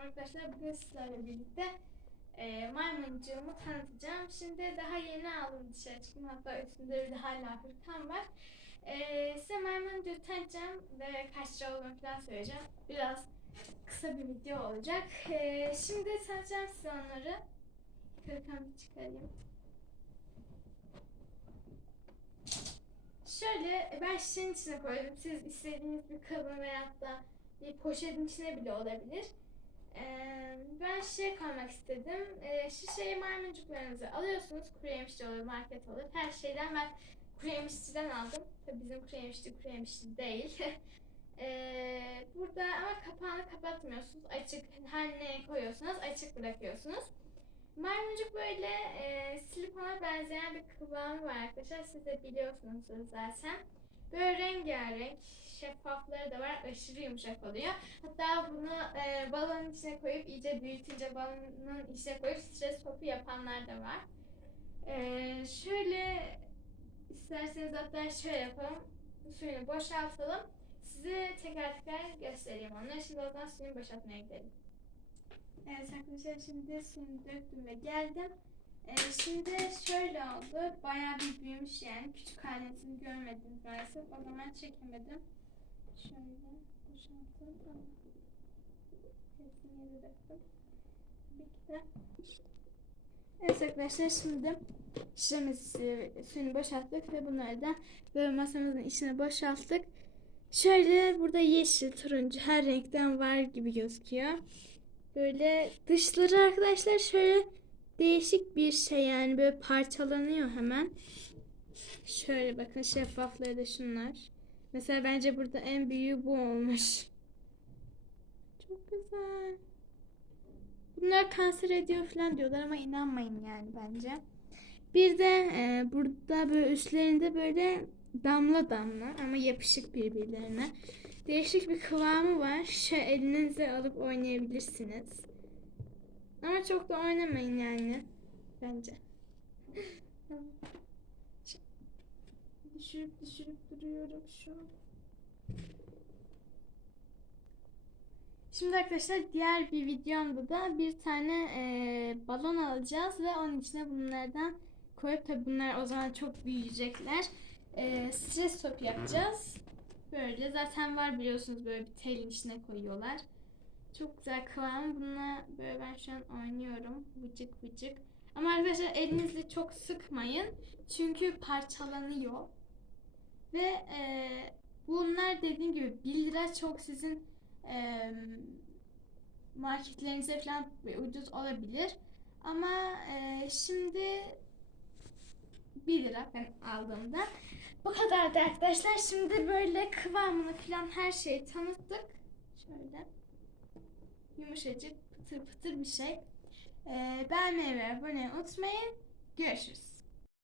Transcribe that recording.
arkadaşlar. Bugün sizlerle birlikte e, maymuncuğumu tanıtacağım. Şimdi daha yeni aldım dışarı çıktım. Hatta üstünde bir de hala hırkam var. E, size maymuncuğu tanıtacağım ve kaç lira olduğunu falan söyleyeceğim. Biraz kısa bir video olacak. E, şimdi tanıtacağım size onları. Hırkamı çıkarayım. Şöyle ben şişenin içine koydum. Siz istediğiniz bir kabın veyahut da bir poşetin içine bile olabilir. Ee, ben şişeye koymak istedim. Ee, şişeyi maymuncuklarınızı alıyorsunuz. Kuru yemişçi olur, market olur. Her şeyden ben kuru yemişçiden aldım. Tabii bizim kuru yemişçi kuru yemişçi değil. Ee, burada ama kapağını kapatmıyorsunuz. Açık her neye koyuyorsanız açık bırakıyorsunuz. Maymuncuk böyle e, silikona benzeyen bir kıvamı var arkadaşlar. Siz de biliyorsunuz zaten. Böyle rengarenk şeffafları da var. Aşırı yumuşak oluyor. Hatta bunu e, balonun içine koyup iyice büyütünce balonun içine koyup stres topu yapanlar da var. E, şöyle isterseniz hatta şöyle yapalım. Suyunu boşaltalım. Size teker teker göstereyim onları. Şimdi o suyunu boşaltmaya gidelim. Evet arkadaşlar şimdi suyunu döktüm ve geldim. Ee, şimdi şöyle oldu. Bayağı bir büyümüş yani. Küçük halini görmedim maalesef. O zaman çekemedim. Şöyle boşalttım. Tamam. Hepsini yere döktüm. Ki de. Evet arkadaşlar şimdi şişemizi suyunu boşalttık ve bunları da böyle masamızın içine boşalttık. Şöyle burada yeşil, turuncu her renkten var gibi gözüküyor. Böyle dışları arkadaşlar şöyle değişik bir şey yani böyle parçalanıyor hemen. Şöyle bakın şeffafları da şunlar. Mesela bence burada en büyüğü bu olmuş. Çok güzel. Bunlar kanser ediyor falan diyorlar ama inanmayın yani bence. Bir de e, burada böyle üstlerinde böyle damla damla ama yapışık birbirlerine. Değişik bir kıvamı var. Şu elinize alıp oynayabilirsiniz. Ama çok da oynamayın yani. Bence. düşürüp düşürüp duruyorum şu an. Şimdi arkadaşlar diğer bir videomda da bir tane e, balon alacağız ve onun içine bunlardan koyup tabi bunlar o zaman çok büyüyecekler. E, stres top yapacağız. Böyle zaten var biliyorsunuz böyle bir telin içine koyuyorlar. Çok güzel kıvamı. Bununla böyle ben şu an oynuyorum. Vıcık vıcık. Ama arkadaşlar elinizle çok sıkmayın. Çünkü parçalanıyor. Ve e, bunlar dediğim gibi 1 lira çok sizin e, marketlerinize falan ucuz olabilir. Ama e, şimdi 1 lira ben aldığımda. Bu kadardı arkadaşlar. Şimdi böyle kıvamını falan her şeyi tanıttık. Şöyle. Yumuşacık, pıtır pıtır bir şey. Ee, beğenmeyi ve abone olmayı unutmayın. Görüşürüz.